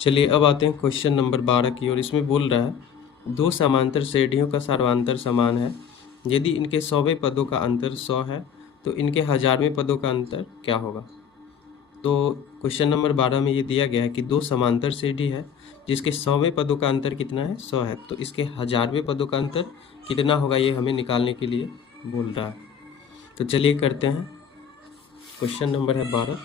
चलिए अब आते हैं क्वेश्चन नंबर 12 की ओर। इसमें बोल रहा है दो समांतर श्रेणियों का सर्वांतर समान है। यदि इनके 100वें पदों का अंतर 100 है तो इनके 1000वें पदों का अंतर क्या होगा। तो क्वेश्चन नंबर 12 में ये दिया गया है कि दो समांतर श्रेणी है जिसके 100वें पदों का अंतर कितना है 100 है, तो इसके 1000वें पदों का अंतर कितना होगा ये हमें निकालने के लिए बोल रहा है। तो चलिए करते हैं। क्वेश्चन नंबर है 12।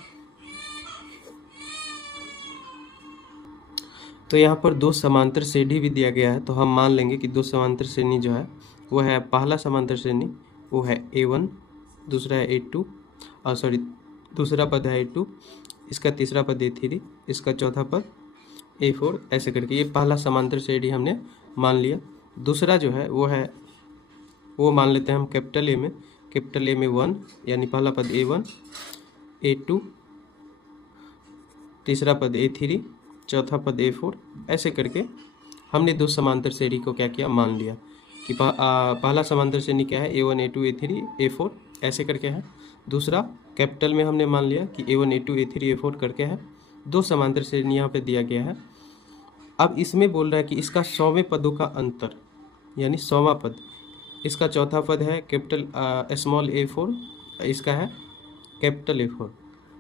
तो यहाँ पर दो समांतर श्रेणी भी दिया गया है, तो हम मान लेंगे कि दो समांतर श्रेणी जो है वो है, पहला समांतर श्रेणी वो है A1, दूसरा है A2 और सॉरी दूसरा पद है A2, इसका तीसरा पद A3, इसका चौथा पद A4, ऐसे करके ये पहला समांतर श्रेणी हमने मान लिया। दूसरा जो है वो मान लेते हैं हम कैपिटल ए में 1 यानी पहला पद A1, A2, तीसरा पद A3, चौथा पद A4, ऐसे करके हमने दो समांतर श्रेणी को क्या किया मान लिया कि पहला समांतर श्रेणी क्या है A1, A2, A3, A4 ऐसे करके है। दूसरा कैपिटल में हमने मान लिया कि A1, A2, A3, A4 करके है। दो समांतर श्रेणी यहाँ पे दिया गया है। अब इसमें बोल रहा है कि इसका 100वें पदों का अंतर यानी 100वां पद, इसका चौथा पद है कैपिटल स्मॉल A4, इसका है कैपिटल A4, तो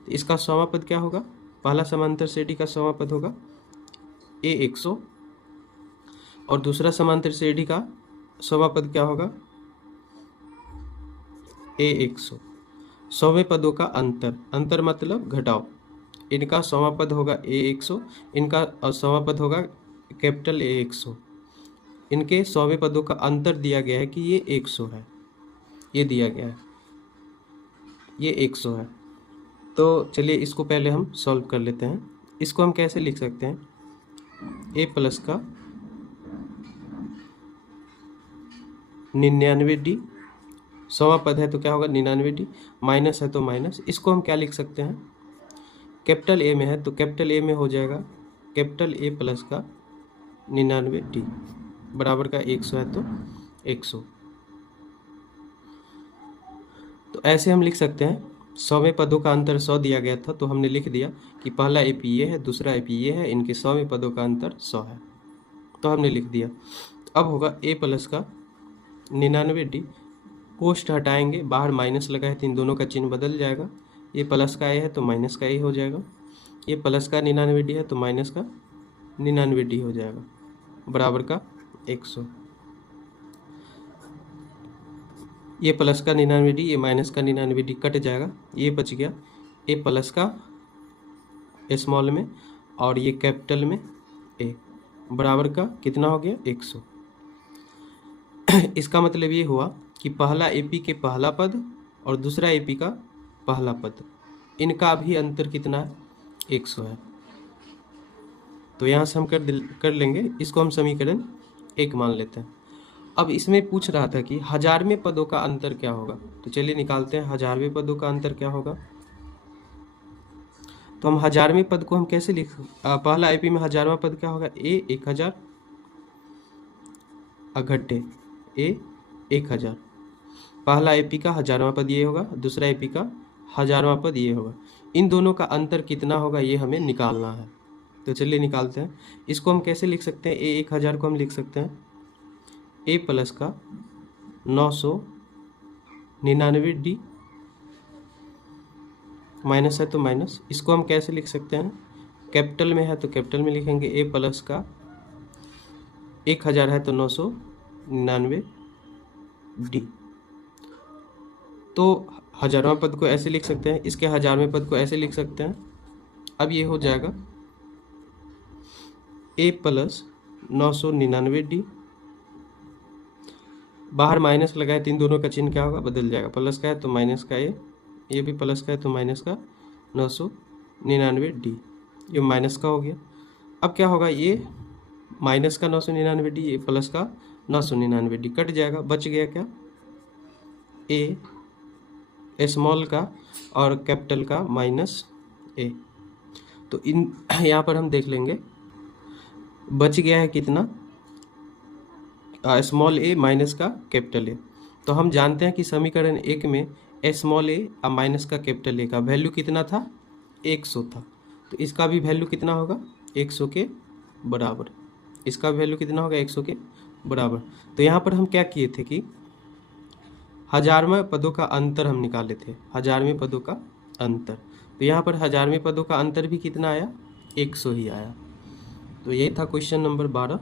इसका 100वां पद क्या होगा। पहला समांतर श्रेणी का 100वां पद होगा A100 और दूसरा समांतर श्रेणी का 100वां पद क्या होगा A100। 100वें पदों का अंतर मतलब घटाव, इनका 100वां पद होगा A100, इनका 100वां पद होगा कैपिटल A100। इनके 100वें पदों का अंतर दिया गया है कि ये 100 है, ये दिया गया है ये 100 है। तो चलिए इसको पहले हम सॉल्व कर लेते हैं। इसको हम कैसे लिख सकते हैं, A प्लस का 99D, 100वां पद है तो क्या होगा 99D, माइनस है तो माइनस, इसको हम क्या लिख सकते हैं, कैपिटल A में है तो कैपिटल A में हो जाएगा कैपिटल A प्लस का 99D बराबर का 100 है तो 100। तो ऐसे हम लिख सकते हैं 100वें पदों का अंतर 100 दिया गया था तो हमने लिख दिया कि पहला AP ये है, दूसरा AP ये है, इनके 100वें पदों का अंतर 100 है, तो हमने लिख दिया। अब होगा A प्लस का 99D, कोष्ठ हटाएंगे, बाहर माइनस लगा है तो इन दोनों का चिन्ह बदल जाएगा। ये प्लस का A है तो माइनस का A हो जाएगा, ये प्लस का 99D है तो माइनस का 99D हो जाएगा बराबर का 100। ये प्लस का 99D, ये माइनस का 99D कट जाएगा, ये बच गया A प्लस का स्मॉल में और ये कैपिटल में A बराबर का कितना हो गया 100। इसका मतलब ये हुआ कि पहला AP के पहला पद और दूसरा AP का पहला पद, इनका भी अंतर कितना है 100 है। तो यहाँ से हम कर लेंगे, इसको हम समीकरण 1 मान लेते हैं। अब इसमें पूछ रहा था कि 1000वें पदों का अंतर क्या होगा, तो चलिए निकालते हैं 1000वें पदों का अंतर क्या होगा। तो हम 1000वें पद को हम कैसे लिख, पहला AP में 1000वां पद क्या होगा A 1000 अघट्टे A 1000, पहला AP का 1000वां पद ये होगा, दूसरा AP का 1000वां पद ये होगा। इन दोनों का अंतर कितना होगा ये हमें निकालना है। तो चलिए निकालते हैं। इसको हम कैसे लिख सकते हैं, A 1000 को हम लिख सकते हैं A प्लस का 999D, माइनस है तो माइनस, इसको हम कैसे लिख सकते हैं, कैपिटल में है तो कैपिटल में लिखेंगे A प्लस का 1000 है तो 999D। तो 1000वां पद को ऐसे लिख सकते हैं, इसके 1000वें पद को ऐसे लिख सकते हैं। अब ये हो जाएगा A प्लस 999D, बाहर माइनस लगाए तो इन दोनों का चिन्ह क्या होगा बदल जाएगा, प्लस का है तो माइनस का A, ये भी प्लस का है तो माइनस का 999D, ये माइनस का हो गया। अब क्या होगा, ये माइनस का 999D, ये प्लस का 999D कट जाएगा, बच गया क्या A स्मॉल का और कैपिटल का माइनस A। तो इन यहाँ पर हम देख लेंगे बच गया है कितना, स्मॉल A माइनस का कैपिटल A। तो हम जानते हैं कि समीकरण 1 में स्मॉल A माइनस का कैपिटल A का वैल्यू कितना था 100 था, तो इसका भी वैल्यू कितना होगा 100 के बराबर। इसका वैल्यू कितना होगा? 100 के बराबर। तो यहाँ पर हम क्या किए थे कि हजारवें पदों का अंतर हम निकाले थे, हजारवें पदों का अंतर। तो यहाँ पर हजारवें पदों का अंतर भी कितना आया? 100 ही आया। तो यही था क्वेश्चन नंबर 12।